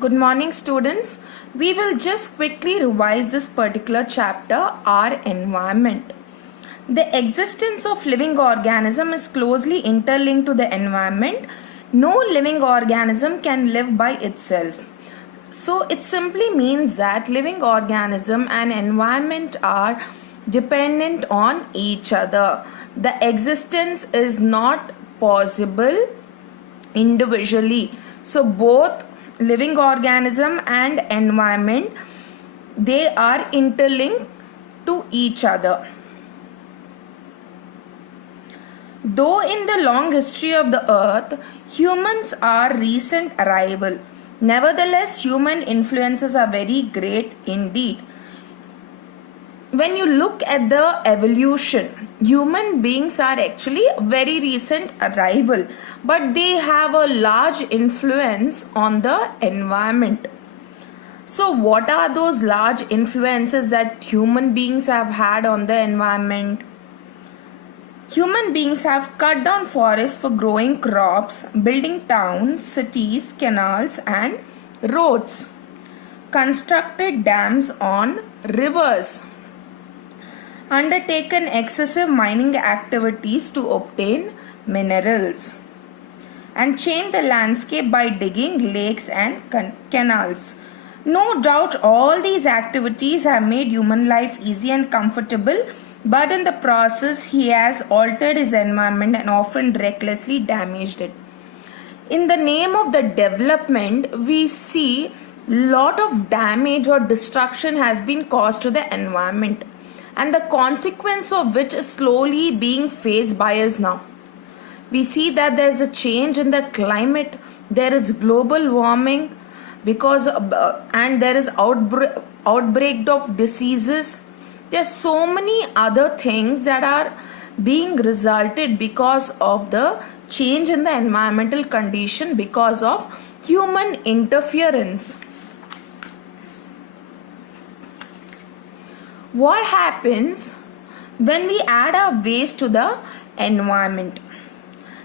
Good morning, students. We will just quickly revise this particular chapter, our environment. The existence of living organism is closely interlinked to the environment. No living organism can live by itself. So it simply means that living organism and environment are dependent on each other. The existence is not possible individually. So both living organism and environment, they are interlinked to each other. Though in the long history of the earth, humans are recent arrival, nevertheless human influences are very great indeed. When you look at the evolution, human beings are actually a very recent arrival, but they have a large influence on the environment. So what are those large influences that human beings have had on the environment? Human beings have cut down forests for growing crops, building towns, cities, canals and roads, constructed dams on rivers, undertaken excessive mining activities to obtain minerals, and changed the landscape by digging lakes and canals. No doubt all these activities have made human life easy and comfortable, but in the process he has altered his environment and often recklessly damaged it. In the name of the development, we see lot of damage or destruction has been caused to the environment, and the consequence of which is slowly being faced by us now. We see that there is a change in the climate, there is global warming because and there is outbreak of diseases. There are so many other things that are being resulted because of the change in the environmental condition because of human interference. What happens when we add our waste to the environment?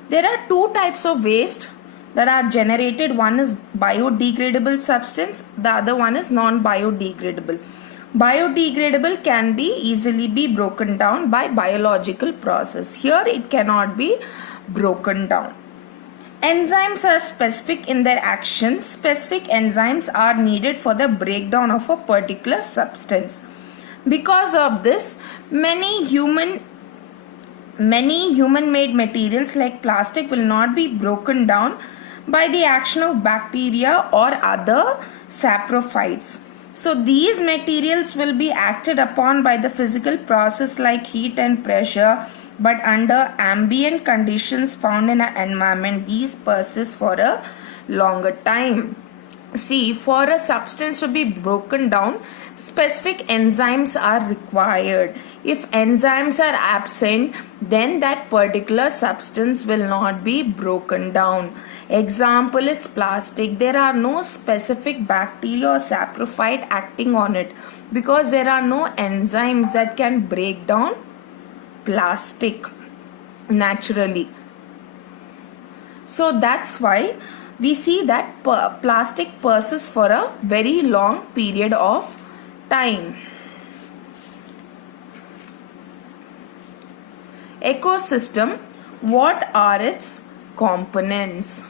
There are two types of waste that are generated. One is biodegradable substance, the other one is non-biodegradable. Biodegradable can be easily be broken down by biological process. Here it cannot be broken down. Enzymes are specific in their actions. Specific enzymes are needed for the breakdown of a particular substance. Because of this, many human-made materials like plastic will not be broken down by the action of bacteria or other saprophytes. So these materials will be acted upon by the physical process like heat and pressure, but under ambient conditions found in an environment, these persist for a longer time. See, for a substance to be broken down, specific enzymes are required. If enzymes are absent, then that particular substance will not be broken down. Example is plastic. There are no specific bacteria or saprophyte acting on it because there are no enzymes that can break down plastic naturally. So that's why we see that plastic persists for a very long period of time. Ecosystem, what are its components?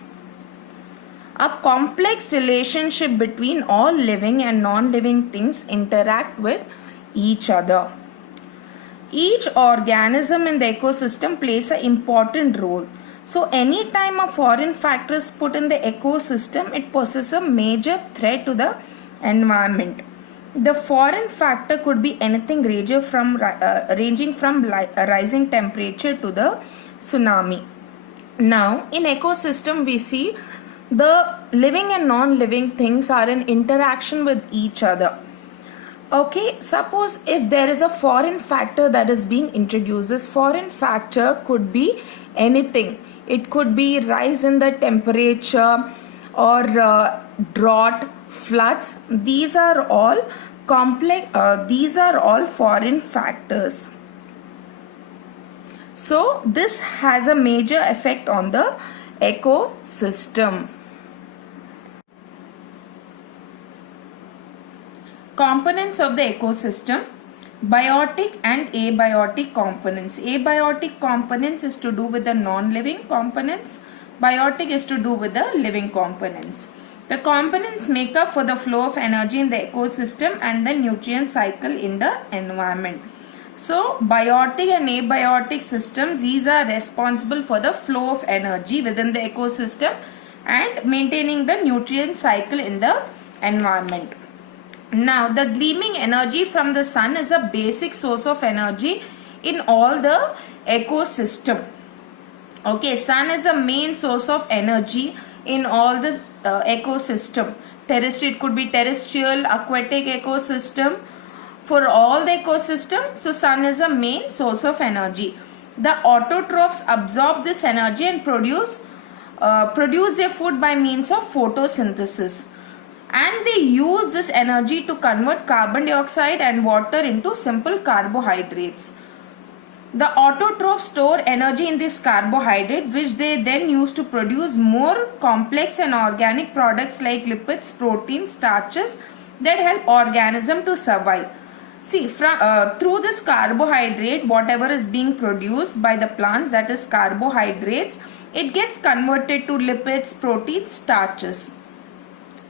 A complex relationship between all living and non-living things interact with each other. Each organism in the ecosystem plays an important role. So anytime a foreign factor is put in the ecosystem, it poses a major threat to the environment. The foreign factor could be anything ranging from rising temperature to the tsunami. Now in ecosystem we see the living and non-living things are in interaction with each other. Okay, suppose if there is a foreign factor that is being introduced, this foreign factor could be anything. It could be rise in the temperature or drought, floods. These are all these are all foreign factors. So this has a major effect on the ecosystem. Components of the ecosystem: biotic and abiotic components. Abiotic components is to do with the non-living components. Biotic is to do with the living components. The components make up for the flow of energy in the ecosystem and the nutrient cycle in the environment. So, biotic and abiotic systems, these are responsible for the flow of energy within the ecosystem and maintaining the nutrient cycle in the environment. Now, the gleaming energy from the sun is a basic source of energy in all the ecosystem. Okay, sun is a main source of energy in all the ecosystem. Terrestrial, it could be terrestrial, aquatic ecosystem. For all the ecosystem, so sun is a main source of energy. The autotrophs absorb this energy and produce their food by means of photosynthesis. And they use this energy to convert carbon dioxide and water into simple carbohydrates. The autotrophs store energy in this carbohydrate, which they then use to produce more complex and organic products like lipids, proteins, starches that help organism to survive. See, through this carbohydrate, whatever is being produced by the plants, that is carbohydrates, it gets converted to lipids, proteins, starches.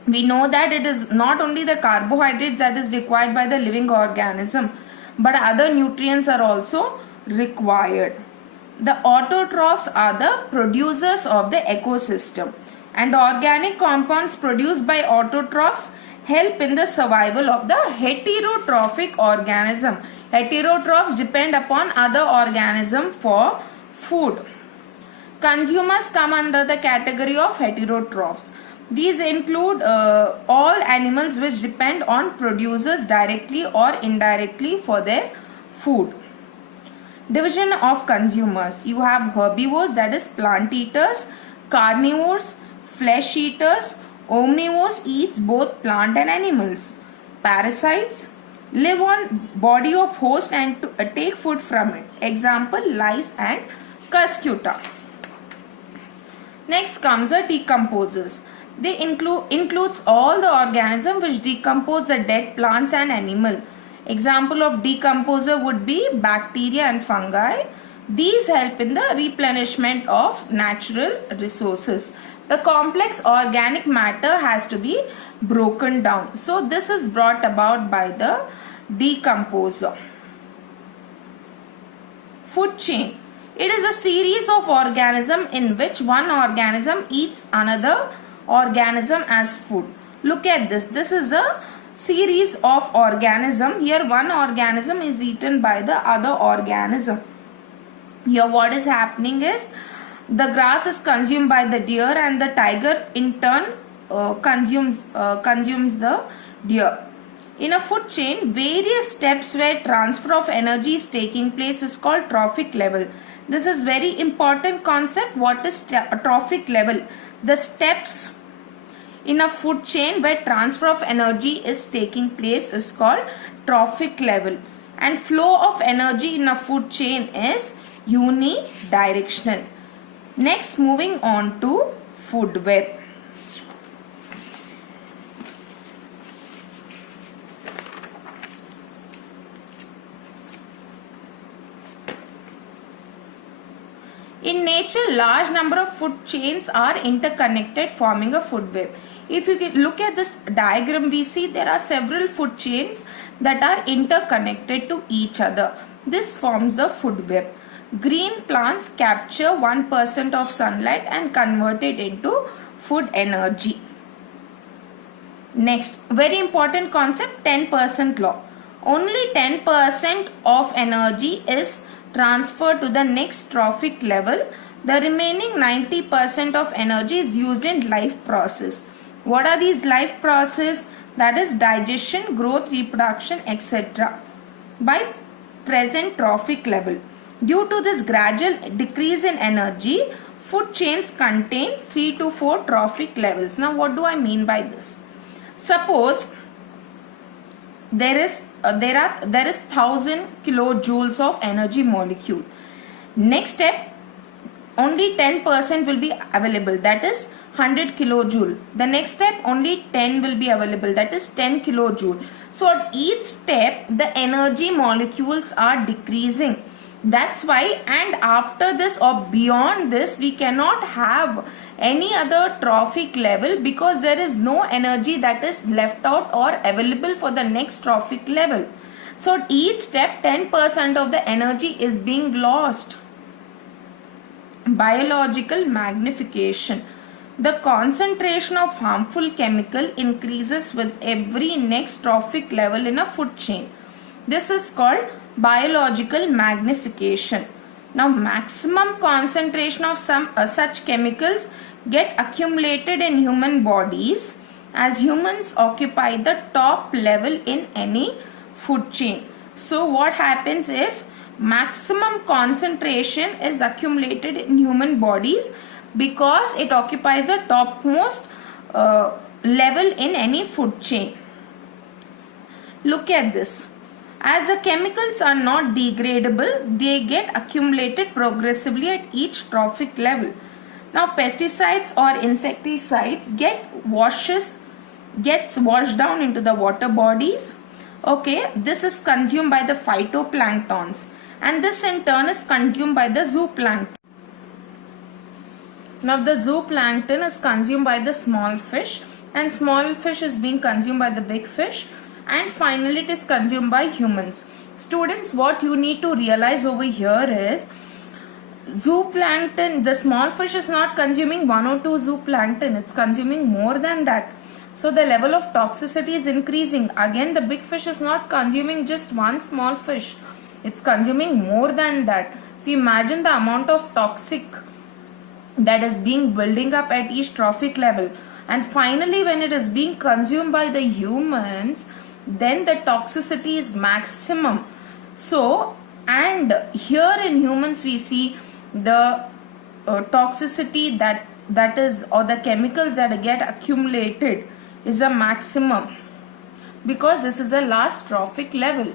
We know that it is not only the carbohydrates that is required by the living organism, but other nutrients are also required. The autotrophs are the producers of the ecosystem, and organic compounds produced by autotrophs help in the survival of the heterotrophic organism. Heterotrophs depend upon other organisms for food. Consumers come under the category of heterotrophs. These include all animals which depend on producers directly or indirectly for their food. Division of consumers. You have herbivores, that is plant eaters, carnivores, flesh eaters. Omnivores eats both plant and animals. Parasites live on body of host and take food from it. Example, lice and cuscuta. Next comes the decomposers. They includes all the organisms which decompose the dead plants and animal. Example of decomposer would be bacteria and fungi. These help in the replenishment of natural resources. The complex organic matter has to be broken down. So this is brought about by the decomposer. Food chain. It is a series of organisms in which one organism eats another organism as food. Look at this. This is a series of organism. Here one organism is eaten by the other organism. Here what is happening is the grass is consumed by the deer and the tiger in turn consumes the deer. In a food chain, various steps where transfer of energy is taking place is called trophic level. This is very important concept. What is trophic level? The steps in a food chain where transfer of energy is taking place is called trophic level. And flow of energy in a food chain is unidirectional. Next, moving on to food web. In nature, large number of food chains are interconnected, forming a food web. If you look at this diagram, we see there are several food chains that are interconnected to each other. This forms the food web. Green plants capture 1% of sunlight and convert it into food energy. Next, very important concept, 10% law. Only 10% of energy is transferred to the next trophic level. The remaining 90% of energy is used in life process. What are these life process? That is digestion, growth, reproduction, etc. by present trophic level. Due to this gradual decrease in energy, food chains contain 3 to 4 trophic levels. Now what do I mean by this? Suppose there is 1000 kilojoules of energy molecule. Next step, only 10% will be available, that is 100 kilojoule. The next step only 10 will be available, that is 10 kilojoule. So at each step the energy molecules are decreasing. That's why, and after this or beyond this, we cannot have any other trophic level, because there is no energy that is left out or available for the next trophic level. So at each step 10% of the energy is being lost. Biological magnification. The concentration of harmful chemical increases with every next trophic level in a food chain. This is called biological magnification. Now maximum concentration of some such chemicals get accumulated in human bodies as humans occupy the top level in any food chain. So what happens is maximum concentration is accumulated in human bodies because it occupies a topmost level in any food chain. Look at this. As the chemicals are not degradable, they get accumulated progressively at each trophic level. Now pesticides or insecticides gets washed down into the water bodies. Okay, this is consumed by the phytoplanktons, and this in turn is consumed by the zooplankton. Now the zooplankton is consumed by the small fish, and small fish is being consumed by the big fish, and finally it is consumed by humans. Students, what you need to realize over here is zooplankton, the small fish is not consuming 1 or 2 zooplankton, it's consuming more than that. So the level of toxicity is increasing. Again, the big fish is not consuming just one small fish, it's consuming more than that. So imagine the amount of toxic that is being building up at each trophic level, and finally when it is being consumed by the humans, then the toxicity is maximum. So, and here in humans we see the toxicity that is, or the chemicals that get accumulated is a maximum, because this is the last trophic level.